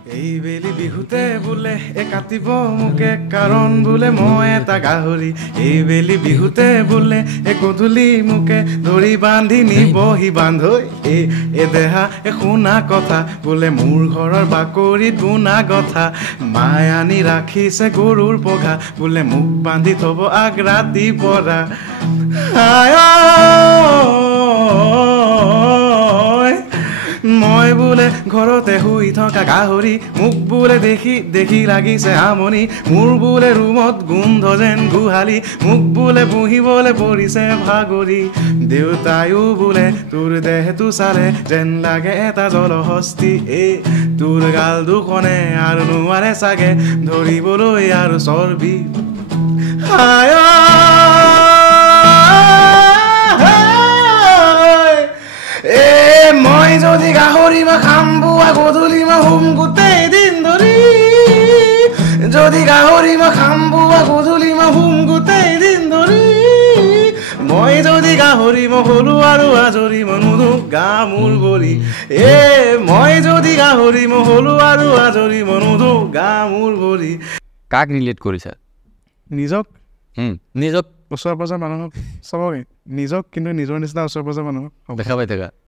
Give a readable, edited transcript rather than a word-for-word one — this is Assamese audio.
এইবেলি বিহুতে বোলে কাটিব মোকে কাৰণ বোলে মই এটা গাহৰি এইবেলি বিহুতে বোলে গধূলি মোকে ধৰি বান্ধি নিবহি বান্ধৈ এই দেহা শুনা কথা বোলে মোৰ ঘৰৰ বাকৰিত বুনা কথা মায়ে আনি ৰাখিছে গৰুৰ পঘা বোলে মোক বান্ধি থব আগ ৰাতি পৰা মই বোলে ঘৰতে শুই থকা গাহৰি মোক বোলে দেখি লাগিছে আমনি মোৰ বোলে ৰুমত গোন্ধ যেন গোহালি মোক বোলে পুহিবলৈ পৰিছে ভাগৰি দেউতায়ো বোলে তোৰ দেহটো চালে যেন লাগে এটা জলহস্তি তোৰ গাল দুখনে আৰু নোৱাৰে চাগে ধৰিবলৈ আৰু চৰ্বি মই যদি গাহৰি মই খাম বুৱা গধূলি মই শুম গোটেই দিন ধৰি যদি গাহৰি মই খাম বুৱা গধূলি মই শুম গোটেই দিন ধৰি মই যদি গাহৰি মই হলো আৰু আজৰি মই নুধো গা মোৰ ভৰি মই যদি গাহৰি মই হলো আৰু আজৰি মই নুধো গা মোৰ ভৰি কাক ৰিলেট কৰিছা নিজক নিজক ওচৰ পাজৰ মানুহক চবকে নিজক কিন্তু নিজৰ নিচিনা ওচৰ পাজৰ মানুহক দেখা পাই থাকা